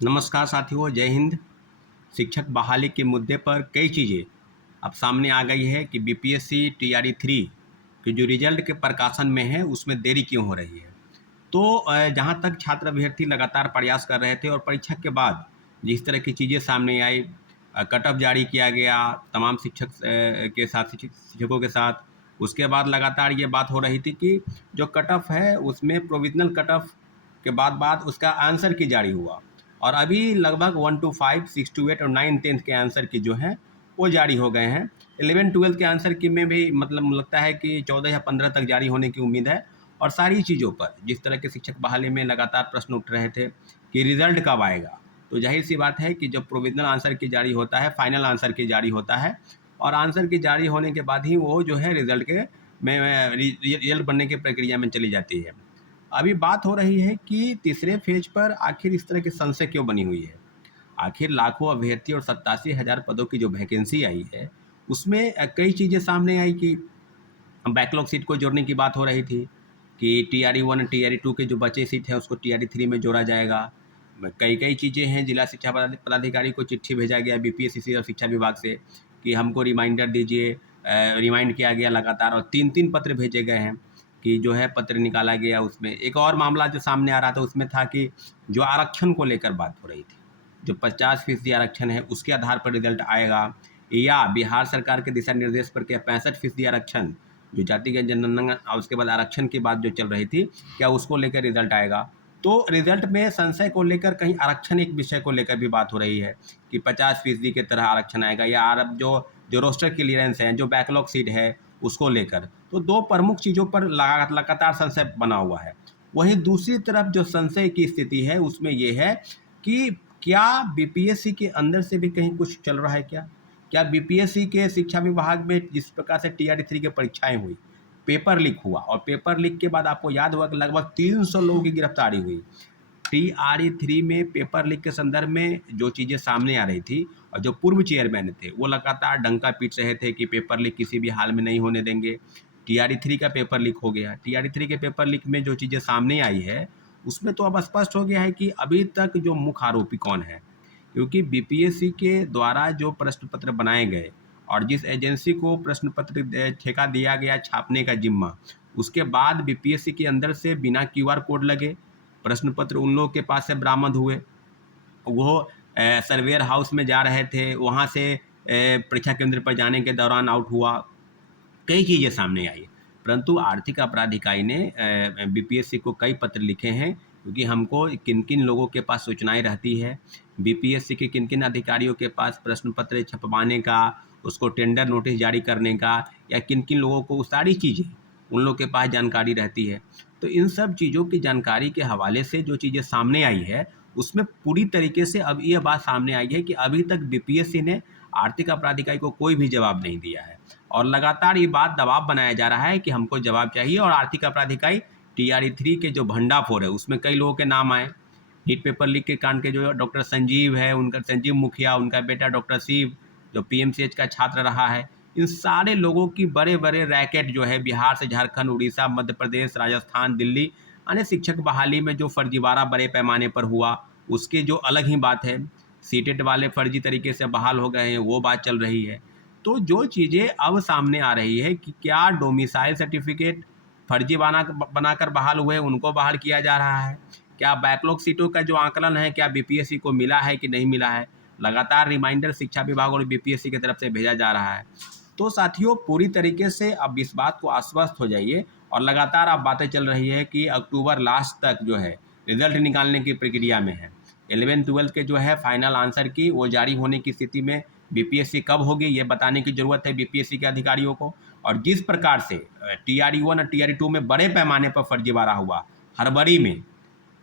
नमस्कार साथियों, जय हिंद। शिक्षक बहाली के मुद्दे पर कई चीज़ें अब सामने आ गई है कि बीपीएससी टीआरई 3 के जो रिजल्ट के प्रकाशन में है उसमें देरी क्यों हो रही है। तो जहाँ तक छात्र अभ्यर्थी लगातार प्रयास कर रहे थे और परीक्षा के बाद जिस तरह की चीज़ें सामने आई, कट ऑफ जारी किया गया तमाम के साथ, शिक्षकों के साथ। उसके बाद लगातार ये बात हो रही थी कि जो कट ऑफ है उसमें प्रोविजनल कट ऑफ के बाद उसका आंसर की जारी हुआ, और अभी लगभग 1 to 5, 6 to 8 और 9 10th के आंसर की जो है वो जारी हो गए हैं। 11 12 के आंसर की में भी मतलब लगता है कि 14 या 15 तक जारी होने की उम्मीद है। और सारी चीज़ों पर जिस तरह के शिक्षक बहाली में लगातार प्रश्न उठ रहे थे कि रिजल्ट कब आएगा, तो जाहिर सी बात है कि जब प्रोविजनल आंसर की जारी होता है, फाइनल आंसर की जारी होता है, और आंसर की जारी होने के बाद ही वो जो है रिजल्ट के में रिजल्ट बनने की प्रक्रिया में चली जाती है। अभी बात हो रही है कि तीसरे फेज पर आखिर इस तरह की संशय क्यों बनी हुई है। आखिर लाखों अभ्यर्थी और 87,000 पदों की जो वैकेंसी आई है उसमें कई चीज़ें सामने आई कि बैकलॉग सीट को जोड़ने की बात हो रही थी कि टीआरई 1 टीआरई 2 के जो बचे सीट हैं उसको टीआरई 3 में जोड़ा जाएगा। कई कई चीज़ें हैं, जिला शिक्षा पदाधिकारी को चिट्ठी भेजा गया बीपीएससी और शिक्षा विभाग से कि हमको रिमाइंडर दीजिए। रिमाइंड किया गया लगातार, और 3 पत्र भेजे गए हैं कि जो है पत्र निकाला गया। उसमें एक और मामला जो सामने आ रहा था उसमें था कि जो आरक्षण को लेकर बात हो रही थी, जो 50% आरक्षण है उसके आधार पर रिजल्ट आएगा, या बिहार सरकार के दिशा निर्देश पर क्या 65% आरक्षण जो जातिगत जनगणना और उसके बाद आरक्षण की बात जो चल रही थी, क्या उसको लेकर रिजल्ट आएगा। तो रिजल्ट में संशय को लेकर कहीं आरक्षण एक विषय को लेकर भी बात हो रही है कि 50% की तरह आरक्षण आएगा, या अब जो जो रोस्टर क्लियरेंस है, जो बैकलॉग सीट है उसको लेकर। तो दो प्रमुख चीज़ों पर लगातार संशय बना हुआ है। वहीं दूसरी तरफ जो संशय की स्थिति है उसमें यह है कि क्या बीपीएससी के अंदर से भी कहीं कुछ चल रहा है क्या बीपीएससी के शिक्षा विभाग में जिस प्रकार से टीआरई 3 की परीक्षाएं हुई, पेपर लीक हुआ, और पेपर लीक के बाद आपको याद होगा कि लगभग 300 लोगों की गिरफ्तारी हुई। टीआरई 3 में पेपर लीक के संदर्भ में जो चीज़ें सामने आ रही थी, और जो पूर्व चेयरमैन थे वो लगातार डंका पीट रहे थे कि पेपर लीक किसी भी हाल में नहीं होने देंगे। टीआरई 3 का पेपर लीक हो गया। टीआरई 3 के पेपर लीक में जो चीज़ें सामने आई है उसमें तो अब स्पष्ट हो गया है कि अभी तक जो मुख्य आरोपी कौन है, क्योंकि बीपीएससी के द्वारा जो प्रश्न पत्र बनाए गए और जिस एजेंसी को प्रश्न पत्र ठेका दिया गया छापने का जिम्मा, उसके बाद बीपीएससी के अंदर से बिना क्यूआर कोड लगे प्रश्न पत्र उन लोगों के पास से बरामद हुए। वो सर्वेयर हाउस में जा रहे थे, वहाँ से परीक्षा केंद्र पर जाने के दौरान आउट हुआ। कई चीज़ें सामने आई, परंतु आर्थिक अपराध इकाई ने बीपीएससी को कई पत्र लिखे हैं, क्योंकि हमको किन किन लोगों के पास सूचनाएं रहती है, बीपीएससी के किन किन अधिकारियों के पास प्रश्न पत्र छपवाने का, उसको टेंडर नोटिस जारी करने का, या किन किन लोगों को, सारी चीज़ें उन लोगों के पास जानकारी रहती है। तो इन सब चीज़ों की जानकारी के हवाले से जो चीज़ें सामने आई है उसमें पूरी तरीके से अब ये बात सामने आई है कि अभी तक बीपीएससी ने आर्थिक अपराध इकाई को कोई भी जवाब नहीं दिया है, और लगातार ये बात दबाव बनाया जा रहा है कि हमको जवाब चाहिए। और आर्थिक अपराध इकाई टीआरई 3 के जो भंडाफोड़ है उसमें कई लोगों के नाम आए। नीट पेपर लीक के कांड के जो डॉक्टर संजीव है, उनका संजीव मुखिया, उनका बेटा डॉक्टर शिव जो पीएमसीएच का छात्र रहा है, इन सारे लोगों की बड़े बड़े रैकेट जो है बिहार से झारखंड, उड़ीसा, मध्य प्रदेश, राजस्थान, दिल्ली, यानी शिक्षक बहाली में जो फर्जीवाड़ा बड़े पैमाने पर हुआ उसके जो अलग ही बात है। सीटेट वाले फर्जी तरीके से बहाल हो गए हैं, वो बात चल रही है। तो जो चीज़ें अब सामने आ रही है कि क्या डोमिसाइल सर्टिफिकेट फर्जी बनाकर बहाल हुए उनको बहाल किया जा रहा है, क्या बैकलॉग सीटों का जो आंकलन है क्या बीपीएससी को मिला है कि नहीं मिला है, लगातार रिमाइंडर शिक्षा विभाग और बीपीएससी की तरफ से भेजा जा रहा है। तो साथियों, पूरी तरीके से अब इस बात को आश्वस्त हो जाइए, और लगातार अब बातें चल रही है कि अक्टूबर लास्ट तक जो है रिजल्ट निकालने की प्रक्रिया में है। 11 12 के जो है फाइनल आंसर की वो जारी होने की स्थिति में बीपीएससी कब होगी ये बताने की ज़रूरत है बीपीएससी के अधिकारियों को। और जिस प्रकार से टीआरई 1 और टीआरई 2 में बड़े पैमाने पर फर्जीवाड़ा हुआ, हड़बड़ी में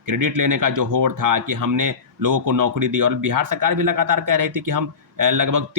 क्रेडिट लेने का जो होड़ था कि हमने लोगों को नौकरी दी, और बिहार सरकार भी लगातार कह रही थी कि हम लगभग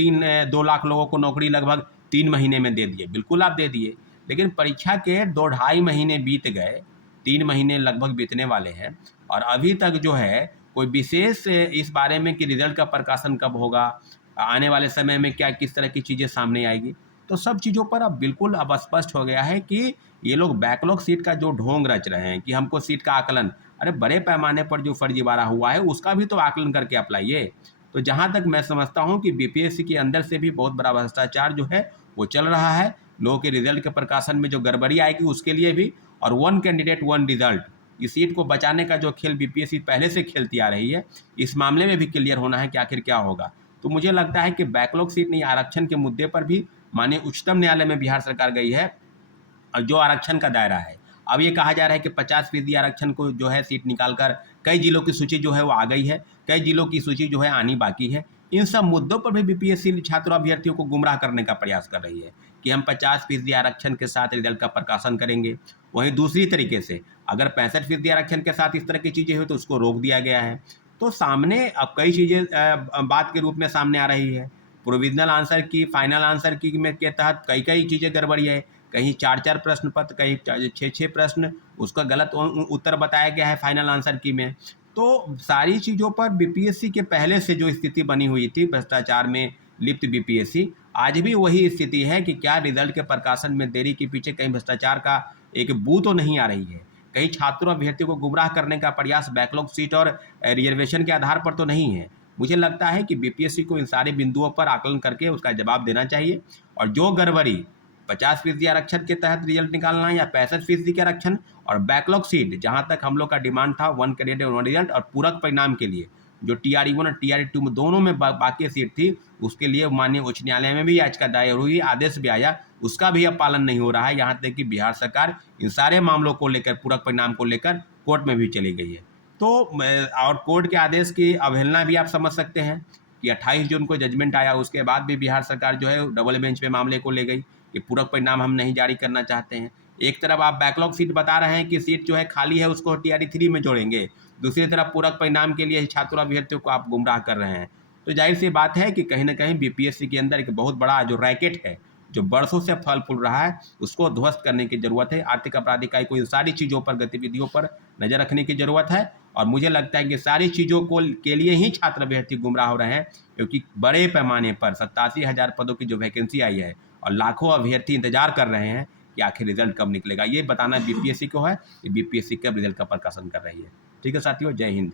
2 लाख लोगों को नौकरी लगभग 3 महीने में दे दिए। बिल्कुल आप दे दिए, लेकिन परीक्षा के 2 ढाई महीने बीत गए, 3 महीने लगभग बीतने वाले हैं, और अभी तक जो है कोई विशेष इस बारे में कि रिजल्ट का प्रकाशन कब होगा, आने वाले समय में क्या किस तरह की चीज़ें सामने आएगी। तो सब चीज़ों पर अब बिल्कुल अब स्पष्ट हो गया है कि ये लोग बैकलॉग सीट का जो ढोंग रच रहे हैं कि हमको सीट का आकलन अरे बड़े पैमाने पर जो फर्जीवाड़ा हुआ है उसका भी तो आकलन करके अप्लाइए। तो जहाँ तक मैं समझता हूँ कि बीपीएससी के अंदर से भी बहुत बड़ा भ्रष्टाचार जो है वो चल रहा है। लोगों के रिजल्ट के प्रकाशन में जो गड़बड़ी आएगी उसके लिए भी, और वन कैंडिडेट वन रिजल्ट, इस सीट को बचाने का जो खेल बीपीएससी पहले से खेलती आ रही है, इस मामले में भी क्लियर होना है कि आखिर क्या होगा। तो मुझे लगता है कि बैकलॉग सीट नहीं, आरक्षण के मुद्दे पर भी माननीय उच्चतम न्यायालय में बिहार सरकार गई है। और जो आरक्षण का दायरा है, अब ये कहा जा रहा है कि 50% आरक्षण को जो है सीट निकालकर कई जिलों की सूची जो है वो आ गई है, कई जिलों की सूची जो है आनी बाकी है। इन सब मुद्दों पर भी बीपीएससी छात्र अभ्यर्थियों को गुमराह करने का प्रयास कर रही है कि हम 50% आरक्षण के साथ रिजल्ट का प्रकाशन करेंगे। वहीं दूसरी तरीके से अगर 65% आरक्षण के साथ इस तरह की चीज़ें हुई तो उसको रोक दिया गया है। तो सामने अब कई चीज़ें बात के रूप में सामने आ रही है। प्रोविजनल आंसर की, फाइनल आंसर की में के तहत कई कई चीज़ें गड़बड़ी है। कहीं 4-4 प्रश्न पत्र, कहीं 6-6 प्रश्न, उसका गलत उत्तर बताया गया है फाइनल आंसर की में। तो सारी चीज़ों पर बीपीएससी के पहले से जो स्थिति बनी हुई थी भ्रष्टाचार में लिप्त बीपीएससी, आज भी वही स्थिति है कि क्या रिजल्ट के प्रकाशन में देरी के पीछे कहीं भ्रष्टाचार का एक बू तो नहीं आ रही है, कहीं छात्रों अभ्यर्थियों को गुमराह करने का प्रयास बैकलॉग सीट और रिजर्वेशन के आधार पर तो नहीं है। मुझे लगता है कि बीपीएससी को इन सारे बिंदुओं पर आकलन करके उसका जवाब देना चाहिए, और जो गड़बड़ी 50% आरक्षण के तहत रिजल्ट निकालना या 65% के आरक्षण और बैकलॉग सीट, जहां तक हम लोग का डिमांड था वन कैंडिडेट वन रिजल्ट और पूरक परिणाम के लिए जो TRE 1 और TRE 2 में दोनों में बाकी सीट थी, उसके लिए माननीय उच्च न्यायालय में भी याचिका दायर हुई, आदेश भी आया, उसका भी अब पालन नहीं हो रहा है। यहाँ तक कि बिहार सरकार इन सारे मामलों को लेकर, पूरक परिणाम को लेकर कोर्ट में भी चली गई है। तो और कोर्ट के आदेश की अवहेलना भी आप समझ सकते हैं कि 28 जून को जजमेंट आया, उसके बाद भी बिहार सरकार जो है डबल बेंच पे मामले को ले गई कि पूरक परिणाम हम नहीं जारी करना चाहते हैं। एक तरफ आप बैकलॉग सीट बता रहे हैं कि सीट जो है खाली है उसको TRE 3 में जोड़ेंगे, दूसरी तरफ पूरक परिणाम के लिए छात्र अभ्यर्थियों को आप गुमराह कर रहे हैं। तो जाहिर सी बात है कि कहीं ना कहीं बीपीएससी के अंदर एक बहुत बड़ा जो रैकेट है, जो बरसों से फल फूल रहा है, उसको ध्वस्त करने की जरूरत है। आर्थिक अपराध इकाई को इन सारी चीज़ों पर, गतिविधियों पर नजर रखने की जरूरत है। और मुझे लगता है कि सारी चीज़ों को के लिए ही छात्र अभ्यर्थी गुमराह हो रहे हैं, क्योंकि बड़े पैमाने पर 87,000 पदों की जो वैकेंसी आई है और लाखों अभ्यर्थी इंतजार कर रहे हैं कि आखिर रिजल्ट कब निकलेगा। ये बताना बीपीएससी को है कि बीपीएससी कब रिजल्ट का प्रकाशन कर रही है। ठीक है साथियों, जय हिंद।